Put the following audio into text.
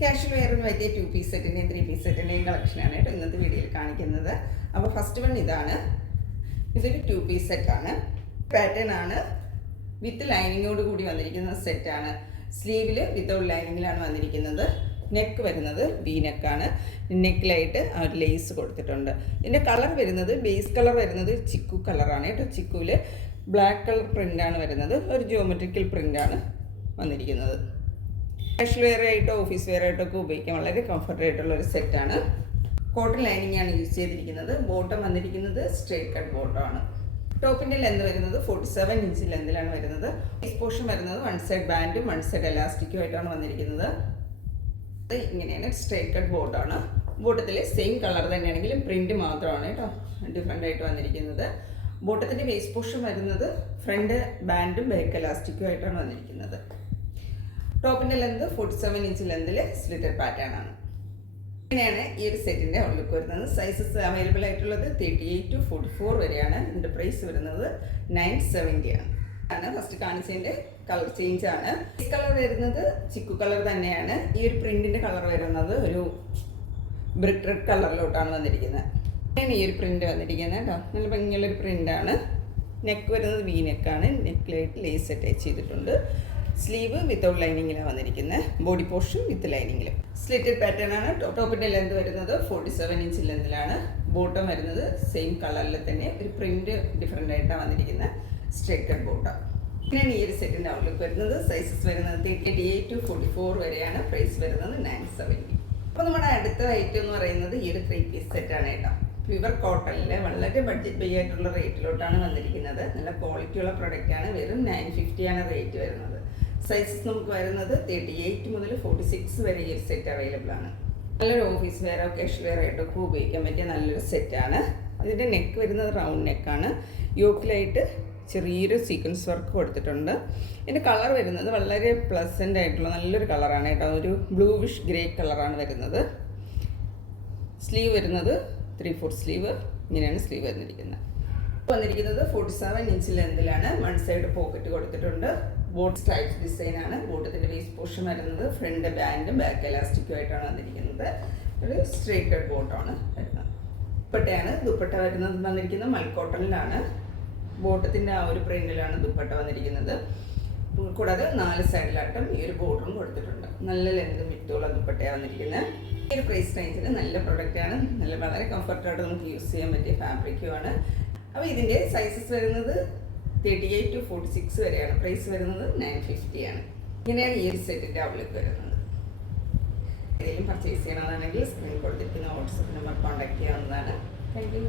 Casual വെയറിന് പറ്റിയ 2 piece സെറ്റിൻ്റെയും 3 piece സെറ്റിൻ്റെയും കളക്ഷനാണ് കേട്ടോ ഇന്നത്തെ വീഡിയോയിൽ കാണിക്കുന്നത്. അപ്പോൾ ഫസ്റ്റ് വൺ ഇതാണ്. ഇതൊരു 2 പീസ് സെറ്റാണ്. പാറ്റേൺ ആണ്. വിത്ത് ലൈനിങ്ങോട് കൂടി വന്നിരിക്കുന്ന സെറ്റാണ്. സ്ലീവിൽ വിത്തൗട്ട് ലൈനിങ്ങിലാണ് വന്നിരിക്കുന്നത്. നെക്ക് വരുന്നത് വി നെക്കാണ്. നെക്കിലായിട്ട് ആ ഒരു ലേസ് കൊടുത്തിട്ടുണ്ട്. ഇതിൻ്റെ കളർ വരുന്നത് ബേസ് കളർ വരുന്നത് ചിക്കു കളറാണ് കേട്ടോ. ചിക്കുവിൽ ബ്ലാക്ക് കളർ പ്രിൻ്റാണ് വരുന്നത്. ഒരു ജിയോമെട്രിക്കൽ പ്രിൻ്റാണ് വന്നിരിക്കുന്നത്. കാഷ്വൽ വെയർ ആയിട്ടോ ഓഫീസ് വെയർ ആയിട്ടോ ഒക്കെ ഉപയോഗിക്കാൻ വളരെ കംഫർട്ട് ആയിട്ടുള്ള ഒരു സെറ്റാണ്. കോട്ടൺ ലൈനിങ് ആണ് യൂസ് ചെയ്തിരിക്കുന്നത്. ബോട്ടം വന്നിരിക്കുന്നത് സ്ട്രേറ്റ് കട്ട് ബോട്ടം ആണ്. ടോപ്പിൻ്റെ ലെന്ത് വരുന്നത് 47 ഇഞ്ച് ലെന്തിലാണ് വരുന്നത്. പോർഷൻ വരുന്നത് വൺ സൈഡ് ബാൻഡും വൺ സൈഡ് എലാസ്റ്റിക്കും ആയിട്ടാണ് വന്നിരിക്കുന്നത്. ഇങ്ങനെയാണ് സ്ട്രേറ്റ് കട്ട് ബോട്ടമാണ്. ബോട്ടത്തിൽ സെയിം കളർ തന്നെയാണെങ്കിലും പ്രിന്റ് മാത്രമാണ് കേട്ടോ ഡിഫറെൻ്റ് ആയിട്ട് വന്നിരിക്കുന്നത്. ബോട്ടത്തിൻ്റെ വേസ്റ്റ് പോർഷൻ വരുന്നത് ഫ്രണ്ട് ബാൻഡും ബാക്ക് എലാസ്റ്റിക്കും ആയിട്ടാണ് വന്നിരിക്കുന്നത്. ടോപ്പിൻ്റെ ലെന്ത് 47 ഇഞ്ച് ലെന്തിൽ സ്ലിറ്റഡ് പാറ്റേൺ ആണ്. ഇങ്ങനെയാണ് ഈ ഒരു സെറ്റിൻ്റെ ഔട്ട്ലുക്ക് വരുന്നത്. സൈസസ് അവൈലബിൾ ആയിട്ടുള്ളത് 38 to 44 വരെയാണ്. ഇതിൻ്റെ പ്രൈസ് വരുന്നത് 970 ആണ്. ഫസ്റ്റ് കാണിച്ചതിൻ്റെ കളർ ചേഞ്ച് ആണ്. ഈ കളർ വരുന്നത് ചിക്കു കളർ തന്നെയാണ്. ഈ ഒരു പ്രിന്റിൻ്റെ കളർ വരുന്നത് ഒരു ബ്രിക്ക് റെഡ് കളറിലോട്ടാണ് വന്നിരിക്കുന്നത്. അങ്ങനെയാണ് ഈ ഒരു പ്രിന്റ് വന്നിരിക്കുന്നത് കേട്ടോ. നല്ല ഭംഗിയുള്ളൊരു പ്രിൻ്റാണ്. നെക്ക് വരുന്നത് വി നെക്കാണ്. നെക്കിലായിട്ട് ലേസ് അറ്റാച്ച് ചെയ്തിട്ടുണ്ട്. സ്ലീവ് വിത്തൗട്ട് ലൈനിങ്ങിലാണ് വന്നിരിക്കുന്നത്. ബോഡി പോർഷൻ വിത്ത് ലൈനിങ്ങിലും സ്ലിറ്റഡ് പാറ്റേൺ ആണ്. ടോപ്പിൻ്റെ ലെന്ത് വരുന്നത് 47 ഇഞ്ച് ലെന്തിലാണ്. ബോട്ടം വരുന്നത് സെയിം കളറിൽ തന്നെ ഒരു പ്രിന്റ് ഡിഫറെൻ്റ് ആയിട്ടാണ് വന്നിരിക്കുന്നത്. Straight cut bottom. ഇങ്ങനെയാണ് ഈ ഒരു സെറ്റിൻ്റെ ഔട്ട്ലുക്ക് വരുന്നത്. സൈസസ് വരുന്നത് 38 to 44 വരെയാണ്. പ്രൈസ് വരുന്നത് 970. അപ്പോൾ നമ്മുടെ അടുത്ത ഐറ്റം എന്ന് പറയുന്നത് ഈ ഒരു 3 പീസ് സെറ്റാണ് കേട്ടോ. പ്യുവർ കോട്ടണിൽ വളരെ ബഡ്ജറ്റ് ബൈ ആയിട്ടുള്ള റേറ്റിലോട്ടാണ് വന്നിരിക്കുന്നത്. നല്ല ക്വാളിറ്റിയുള്ള പ്രൊഡക്റ്റാണ്. വെറും 950 ആണ് റേറ്റ് വരുന്നത്. സൈസസ് നമുക്ക് വരുന്നത് 38 മുതൽ 46 വരെ ഈ ഒരു സെറ്റ് അവൈലബിൾ ആണ്. നല്ലൊരു ഓഫീസ് വെയറോ കാഷ്വൽ വെയർ ആയിട്ടൊക്കെ ഉപയോഗിക്കാൻ പറ്റിയ നല്ലൊരു സെറ്റാണ്. ഇതിൻ്റെ നെക്ക് വരുന്നത് റൗണ്ട് നെക്കാണ്. യോക്കിലായിട്ട് ചെറിയൊരു സീക്വൻസ് വർക്ക് കൊടുത്തിട്ടുണ്ട്. ഇതിൻ്റെ കളർ വരുന്നത് വളരെ പ്ലസൻ്റ് ആയിട്ടുള്ള നല്ലൊരു കളറാണ് കേട്ടോ. ഒരു ബ്ലൂവിഷ് ഗ്രേ കളറാണ് വരുന്നത്. സ്ലീവ് വരുന്നത് 3/4 സ്ലീവ്. ഇങ്ങനെയാണ് സ്ലീവ് വന്നിരിക്കുന്നത്. വന്നിരിക്കുന്നത് 47 ഇഞ്ച് ലെന്തിലാണ്. വൺ സൈഡ് പോക്കറ്റ് കൊടുത്തിട്ടുണ്ട്. ബോട്ട് സ്ട്രൈപ്സ് ഡിസൈൻ ആണ്. ബോട്ടത്തിൻ്റെ വേസ്റ്റ് പോർഷൻ വരുന്നത് ഫ്രണ്ട് ബാൻഡും ബാക്ക് എലാസ്റ്റിക്കും ആയിട്ടാണ് വന്നിരിക്കുന്നത്. ഒരു സ്ട്രേറ്റ് കട്ട് ബോട്ടമാണ് വരുന്നത്. ദുപ്പട്ടയാണ്. ദുപ്പട്ട വരുന്നത് വന്നിരിക്കുന്നത് മൽക്കോട്ടണിലാണ്. ബോട്ടത്തിൻ്റെ ആ ഒരു പ്രിന്റിലാണ് ദുപ്പട്ട വന്നിരിക്കുന്നത്. കൂടാതെ 4 സൈഡിലായിട്ടും ഈ ഒരു ബോർഡറും കൊടുത്തിട്ടുണ്ട്. നല്ല ലെന്ത് വിട്ടുള്ള ദുപ്പട്ടയാണ് വന്നിരിക്കുന്നത്. ഈ ഒരു പ്രൈസ് റേഞ്ചിന് നല്ല പ്രൊഡക്റ്റാണ്. നല്ല വളരെ കംഫർട്ടായിട്ട് നമുക്ക് യൂസ് ചെയ്യാൻ പറ്റിയ ഫാബ്രിക്കുമാണ്. അപ്പോൾ ഇതിൻ്റെ സൈസസ് വരുന്നത് 38 to 46 വരെയാണ്. പ്രൈസ് വരുന്നത് 950 ആണ്. ഇങ്ങനെയാണ് ഈ ഒരു സെറ്റിൻ്റെ ഔട്ട്ലുക്ക് വരുന്നത്. ഏതെങ്കിലും പർച്ചേസ് ചെയ്യണമെന്നാണെങ്കിൽ സ്ക്രീൻ കൊടുത്തിരിക്കുന്ന വാട്സപ്പ് നമ്പർ കോൺടാക്ട് ചെയ്യാവുന്നതാണ്. Thank you.